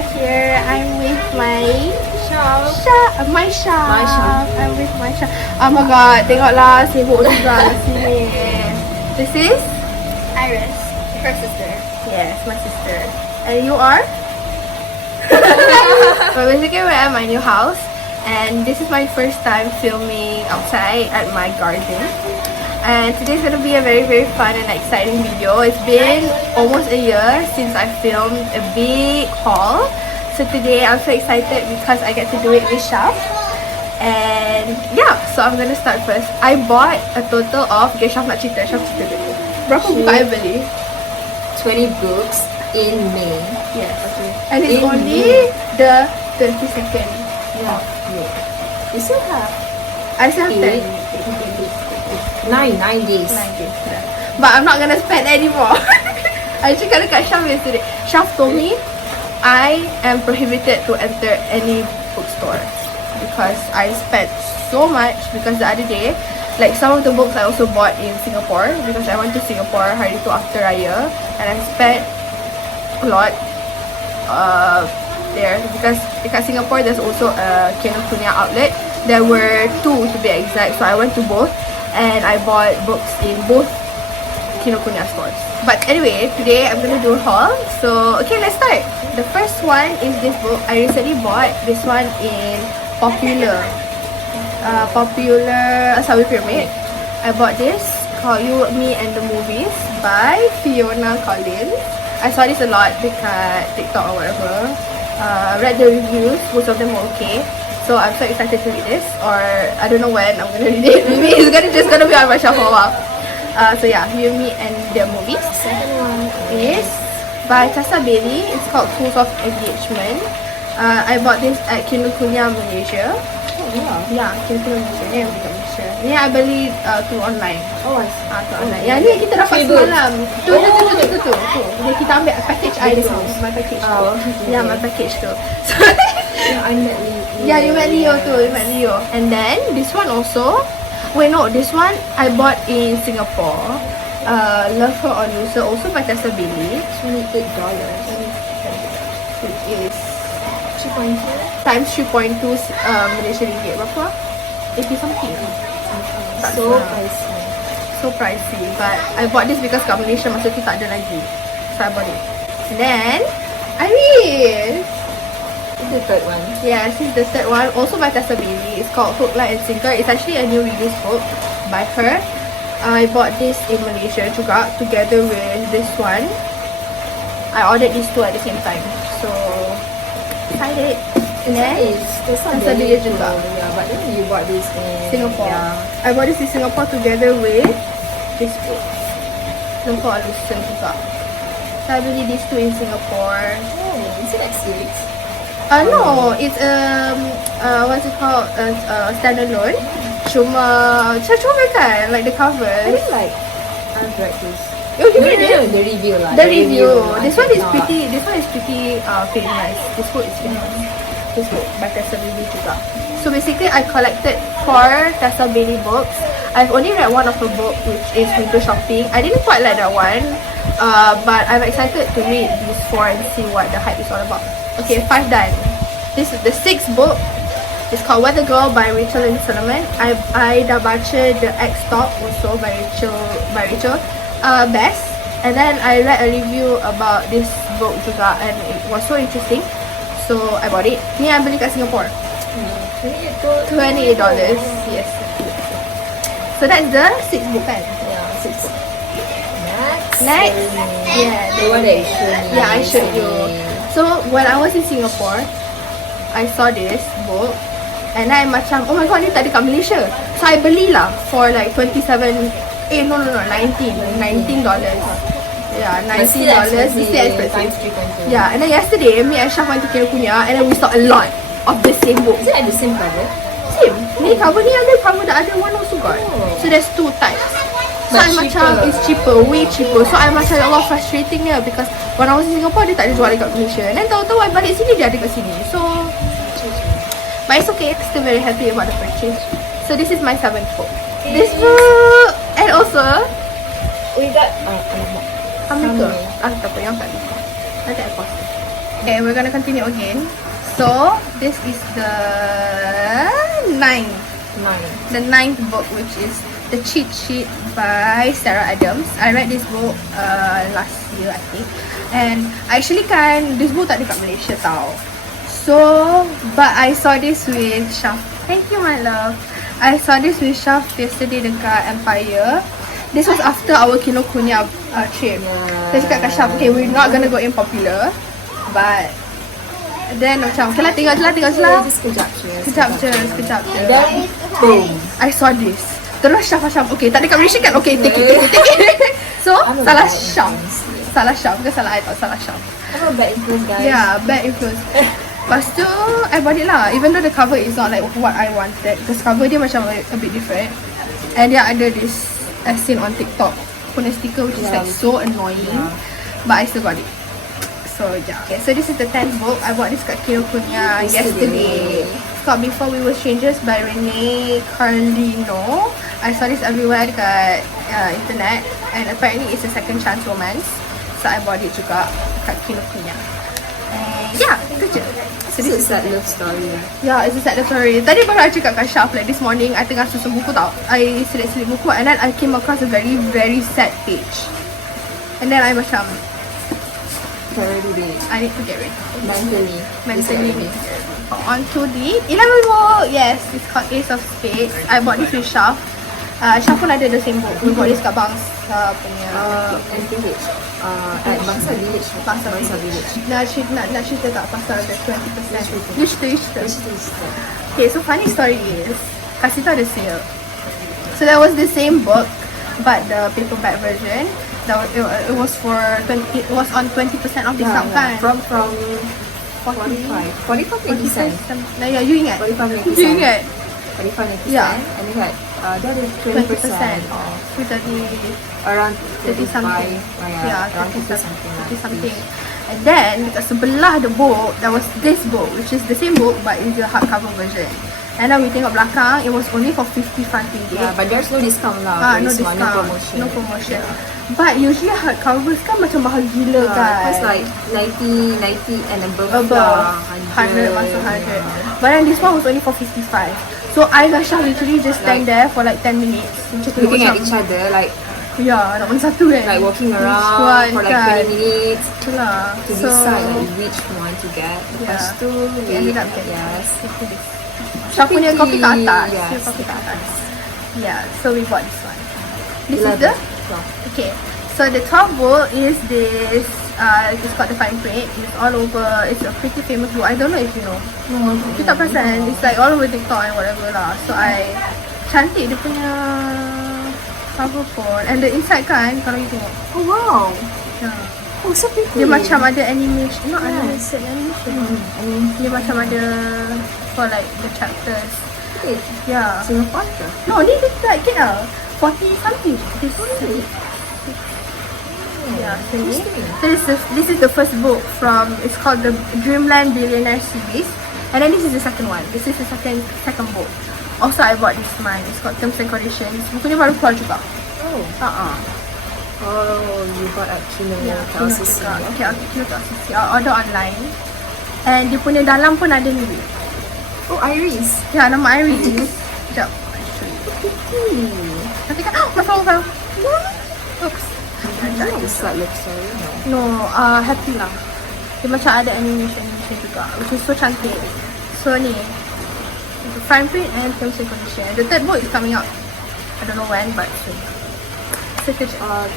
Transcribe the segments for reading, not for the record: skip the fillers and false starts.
Tessa here. I'm with my Shaf. Shaf. I'm with my Shaf. Oh my god, tengoklah sibuk juga sini. This is Iris, her sister. yes, my sister. And you are? So basically we're at my new house and this is my first time filming outside at my garden. And today's gonna be a very fun and exciting video. It's been almost a year since I filmed a big haul. So today I'm so excited because I get to do it with Shaf. And yeah, so I'm gonna start first. I bought a total of, okay, Shaf nak cerita dulu. Berapa buku I beli? 20 books in May. Yes. Okay. And it's only the 22nd. Yeah. You still have I still have 10. 9 days. 9 days. But I'm not gonna spend anymore. I just got cut Shaf yesterday. Shaf told me I am prohibited to enter any bookstore because I spent so much. Because the other day, like some of the books I also bought in Singapore because I went to Singapore hari tu after Raya and I spent a lot there because dekat Singapore there's also a Kinokuniya outlet. There were 2 to be exact, so I went to both and I bought books in both Kinokuniya stores. But anyway, today I'm gonna do a haul. So okay, let's start. The first one is this book. I recently bought this one in Popular Asawi Pyramid. I bought this called You, Me and the Movies by Fiona Colleen. I saw this a lot dekat TikTok or whatever. Read the reviews, most of them were okay. So I'm so excited to read this, or I don't know when I'm gonna read it. Maybe it's just gonna be on my shelf for a while. So yeah, You, Me and the Movies. Second one Is by Tessa. It's called Tools of Engagement. I bought this at Kinokuniya Malaysia. Oh yeah. Yeah, Kinokuniya Malaysia. Ni yang dekat Malaysia. Ni I beli through online. Oh I see. Through online. Yang ni kita dapat semalam. Tu. Dia kita ambil package I di sini. My package tu. Yeah, my package tu. So I met Leo. yeah, you met Leo too. And then this one also. Wait, no, this one I bought in Singapore. Love Her on You, so also by Tessa. $28. It is 2.2 times 3.2 Malaysian ringgit. Berapa? 80 something. So pricey. So pricey. But I bought this because kat Malaysia masa tu tak ada lagi. So I bought it. And then Iris. The third one. Yeah, this is the third one. Also by Tessa. It's called Hook, Line and Sinker. It's actually a new release book by her. I bought this in Malaysia juga together with this one. I ordered these two at the same time. So excited. And then Tessa juga. Yeah, but then you bought this in Singapore. Yeah. I bought this in Singapore together with this book. Singapore Allusion juga. So I beli these two in Singapore. Oh, is it like series? No, it's what's it called? Standalone. Cuma kan, like the cover. I think like I've read this. Oh, you read it? The review lah. The review. This one is pretty famous. This book is famous. This book by Tessa juga. So basically, I collected 4 Tessa books. I've only read one of her book, which is Window Shopping. I didn't quite like that one, but I'm excited to read these 4 and see what the hype is all about. Okay, 5 done. This is the 6th book. It's called Weather Girl by Rachel and Solomon. I dah baca The X Talk also by Rachel. Best. And then I read a review about this book juga and it was so interesting. So I bought it. Ni I beli kat Singapore. $28. Yes. So that's the 6th book kan? Yeah, 6th book. Next. Yeah, the one that you showed me. Yeah, I showed you. So when I was in Singapore, I saw this book and I macam, oh my god, ni tak ada kat Malaysia. So I beli lah for like 19 dollars. Yeah, $19. It's still expensive. Yeah, and then yesterday, me and Shaf went to Kinokuniya and then we saw a lot of the same book. Is it like the same cover? Same. Ni cover ni ada, cover the other one also got. So there's 2 types. So I macam, it's cheaper, way cheaper. So I macam, Allah, frustrating dia because when I was in Singapore, dia tak ada jual dekat Malaysia. And then tahu-tahu I balik sini, dia ada kat sini. So but it's okay, still very happy about the purchase. So this is my 7th book. This book. And also we got Ambil ke? Tak apa, yang tak. Nanti I post. Okay, we're gonna continue again. So this is the ninth book, which is The Cheat Sheet by Sarah Adams. I read this book last year, I think. And actually kan, this book tak ada kat Malaysia tau. So, but I saw this with Shaf. Thank you, my love. I saw this with Shaf yesterday dekat Empire. This was after our Kinokuniya trip. Saya cakap kat Shaf, okay, we're not gonna go in popular, but then macam, okay lah, tengok je lah. Sekejap je. Then, boom. I saw this. Terus Shaf, okay, tak ada kat Malaysia kan? Okay, take it. So, salah Shaf. Bukan salah I tau, salah Shaf. I'm a bad influence, guys. Yeah, bad influence. Lepas tu, I bought it lah. Even though the cover is not like what I wanted. Because cover dia macam like, a bit different. And dia ada this as seen on TikTok punya sticker which is like so annoying. But I still got it. So yeah. Okay, so this is the 10th book. I bought this kat Kinokuniya yesterday. It's called Before We Were Strangers by Renee Carlino. I saw this everywhere dekat internet. And apparently it's a second chance romance. So I bought it juga kat Kinokuniya. And yeah, itu je. So This is a sad love story. yeah, it's a sad love story. Tadi baru I cakap kat Shaf, like this morning I tengah susun buku tau. I select buku and then I came across a very very sad page. And then I macam, I need to get rid. Mentally. On to the 11th book. Yes, it's called Ace of Spades. I bought this with Shaf. Shaf pun ada the same book. We bought this kat Bangsa punya NPH. At Bangsa Village. Nak cerita tak pasal the 20%? You cerita. Okay, so funny story is, kasih tau ada sale. So there was the same book, but the paperback version. It was for 20. It was on 20% off discount kan? From 45 80 cents. Nah, yeah, you ingat? 45 80 You ingat? 45 80 Yeah. cents. And then that is 20% off. So tadi Around 30 something. Yeah, around 30 30 something. And then dekat sebelah the book, there was this book, which is the same book but in the hardcover version. And then we tengok belakang, it was only for 55 ringgit. Yeah, but there's no discount lah. No This one, discount, no promotion. But usually hardcovers kan macam mahal gila kan. It's like 90 and above Above 100 lah, masuk 100. But then this one was only for 55. So I and Shah literally just stand there for like 10 minutes. Looking at each other, like nak mana satu kan. like walking around for like 20 minutes Itulah. to decide like which one to get. Lepas tu we ended up getting yes. Shah punya kopi kat atas. Yes. Dia kopi kat atas. Yeah, so we bought this one. This is the okay. So the top book is this. It's called The Fine Print. It's all over. It's a pretty famous book. I don't know if you know. No, You tak perasan? It's like all over TikTok and whatever lah. So cantik dia punya cover pun. And the inside kan, kalau you tengok. Oh wow. Yeah. Oh so pretty. Dia macam ada animation. Not animation. Dia macam ada for like the chapters. Yeah. Singapore ke? No, ni dekat KL. 40 something. Yeah, so this is the first book from, it's called the Dreamland Billionaire series. And then this is the second one. This is the second book. Also I bought this mine. It's called Terms and Conditions. Buku ni baru keluar juga. Oh. Oh, you bought at Kino LCC. Okay, Kino LCC. I'll order online. And dia punya dalam pun ada ni. Oh, Iris. Ya, nama Iris. Sekejap. Nanti kan, masuk. Oops. Sad love story. No, happy lah. Dia macam ada animation juga, which is so cantik. So ni, the fine print and terms and conditions. The third book is coming out. I don't know when, but soon. Sekejap.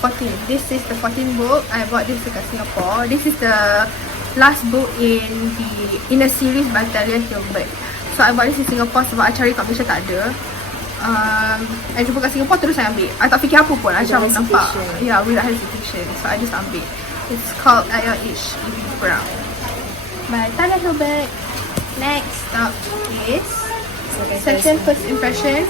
14. This is the 14th book. I bought this dekat Singapore. This is the last book in a series by Talia Hilbert. So I bought this in Singapore sebab I cari kat Malaysia tak ada. I jumpa kat Singapore terus I ambil. I tak fikir apa pun. I macam nampak. Yeah, without hesitation. So I just ambil. It's called ILH Evie Brown by Talia Hilbert. Next up is Section First Impression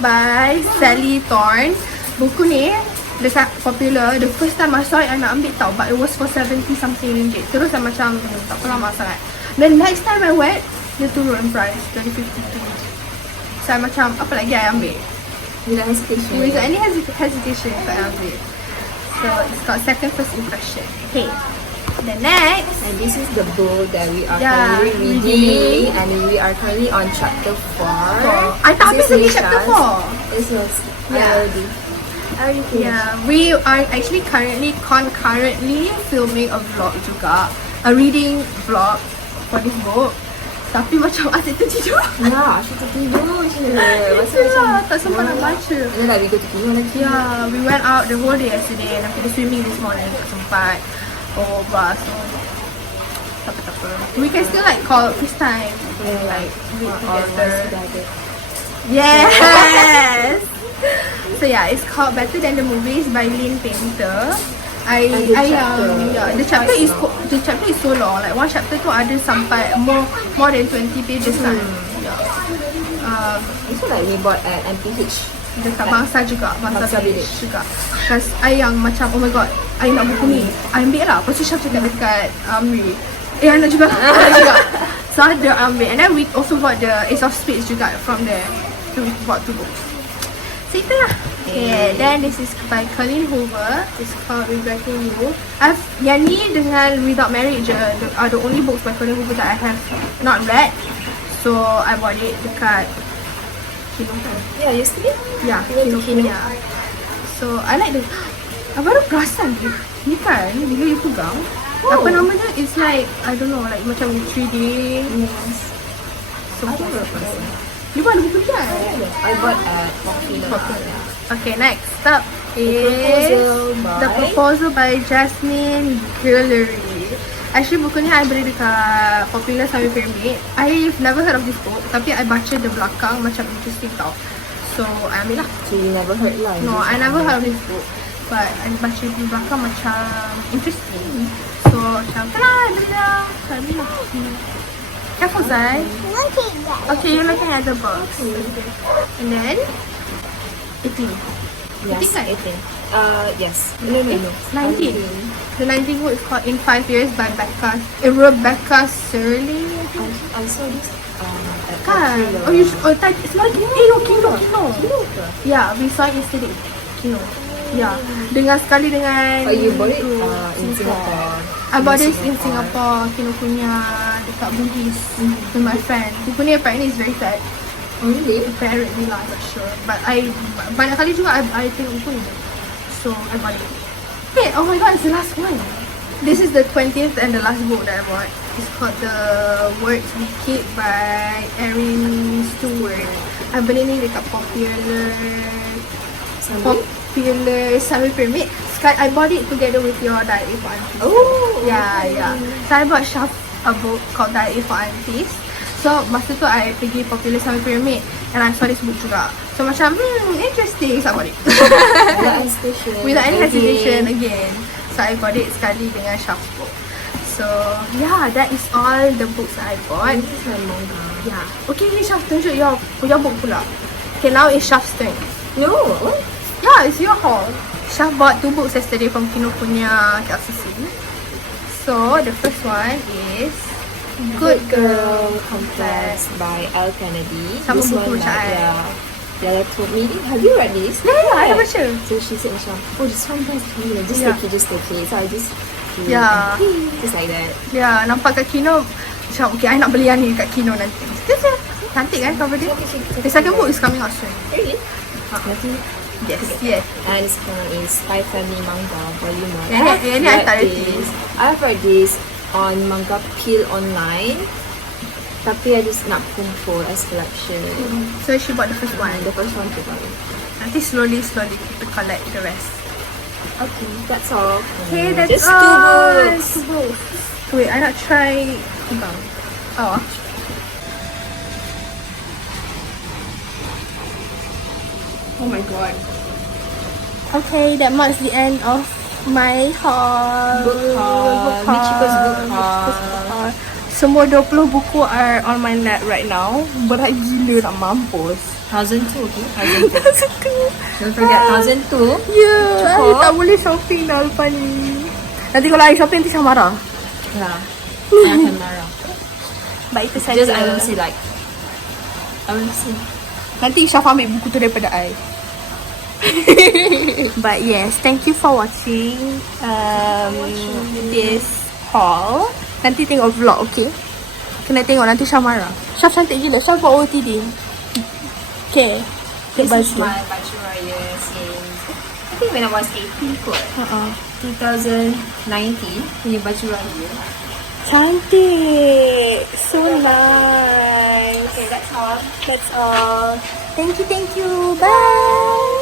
by Sally Thorne. Buku ni dia popular. The first time I saw it, I nak ambil tau, but it was for 70 something ringgit. Terus I macam tak apa lama sangat. Then next time I went, dia turun price 2052. So I macam apa lagi I ambil. Without hesitation. Without any hesitation, I ambil. So it's called Second First Impression. Okay. The next, And this is the book that we are Yeah, currently reading, and we are currently on chapter 4. I tak habis This is lagi Nisha's. chapter 4. This was Yeah. I already finished. Yeah, we are actually concurrently filming a vlog juga, a reading vlog for this book. Tapi macam asyik tertidur. Ya, asyik tertidur je. Masa macam Tak sempat nak baca. And then like we go to Kino lagi. Yeah, we went out the whole day yesterday and after the swimming this morning tak sempat. Oh, bus. Tak apa. We can still like call FaceTime. Like read together. Yes. So yeah, it's called Better Than the Movies by Lynn Painter. The chapter is so long. Like one chapter tu ada sampai more than 20 pages kan. Yeah. It's like we bought at MPH. Dekat Bangsa juga, Bangsa Village juga. Because I yang macam, oh my god, I nak buku ni. I ambil lah. Lepas tu Shaf cakap dekat Amri, I nak juga. So ada ambil. And then we also bought the Ace of Spades juga from there. So we bought 2 books. So itulah. Okay, then this is by Colleen Hoover. It's called Regretting You. Yang ni dengan Without Marriage je are the only books by Colleen Hoover that I have not read. So I bought it dekat Kino kan? Yeah, yesterday. Ya, Kino. So I like the. I baru perasan dia. Ni kan, bila you pegang, apa namanya? It's like, I don't know, like macam 3D. Yes. So I don't know. you buat buku dia kan? I bought at Popular. Okay, next up is The Proposal by Jasmine Guillory. Actually, buku ni I beli dekat Popular sambil Pyramid. I've never heard of this book, tapi I baca the belakang macam interesting tau. So, I ambil lah. So you never heard lah? No, I never heard of this book. But I baca di belakang macam interesting. So, macam, tada, so I ambil lah. Careful, Zai. Okay, you're looking at the box. And then, 18. Yes, 18. Yes. No. 19. The 19 book is called In 5 Years by Rebecca Serling. I saw this Kan? It's not Kino. Yeah, we saw it yesterday. Kino. Yeah. Sekali dengan But you bought it in Singapore. I bought this in Singapore. Kino punya dekat Bugis with my friend. Buku ni apparently is very sad. Oh really? Apparently lah, I'm not sure. But banyak kali juga I tengok buku ni. So I bought it. Wait, oh my god, it's the last one. This is the 20th and the last book that I bought. It's called The Words We Keep by Erin Stewart. I beli ni dekat Popular Sambil Pyramid. I bought it together with your Diary for Aunties. Oh! Yeah. So I bought Shaf a book called Diary for Aunties. So masa tu I pergi Popular Sambil Pyramid and I saw this book juga. So macam interesting. So I bought it. Without any hesitation again. So I bought it sekali dengan Shaf's book. So yeah, that is all the books I bought. Yeah. Okay, ni Shaf tunjuk your book pula. Okay, now it's Shaf's turn. No, what? Yeah, it's your haul. Shaf bought 2 books yesterday from Kino punya KLCC. So the first one is Good Girl Complex by Al Kennedy. Sama This buku one, macam I. Dia told me, have you read this? Yeah, I have baca. So she said macam, oh this one best here, just take it. So I just just like that. Yeah, nampak kat Kino macam, okay, I nak beli yang ni kat Kino nanti. Cantik kan cover dia? The second book is coming out soon. Really? Yes. And this one is Spy Family Manga Volume 1. Ni I tak reti. I've read this on Manga Peel online. Tapi I just nak kumpul as collection. So she bought the first one. The first one to buy. Nanti slowly kita collect the rest. Okay, that's all. Okay, that's just all. 2 books. Wait, I nak try kembang. Oh. Oh my god. Okay, that marks the end of my haul. Book haul. Michiko's book haul. Semua 20 buku are on my lap right now. Berat gila nak mampus. 1002, okay? 1002. Don't forget 1002. Yeah, I tak boleh shopping dah lepas ni. Nanti kalau I shopping, nanti saya marah. Yeah, I akan marah. But itu saja. Just I will see I will see. Nanti Shaf ambil buku tu daripada I. But yes, thank you for watching this haul. Nanti tengok vlog, okay? Kena tengok nanti Shaf marah. Shaf cantik gila. Shaf buat OOTD. Okay. This is my baju raya since I think when I was 18 kot. 2019 punya baju raya. Cantik. So nice. Okay, that's all. That's all. Thank you. Bye.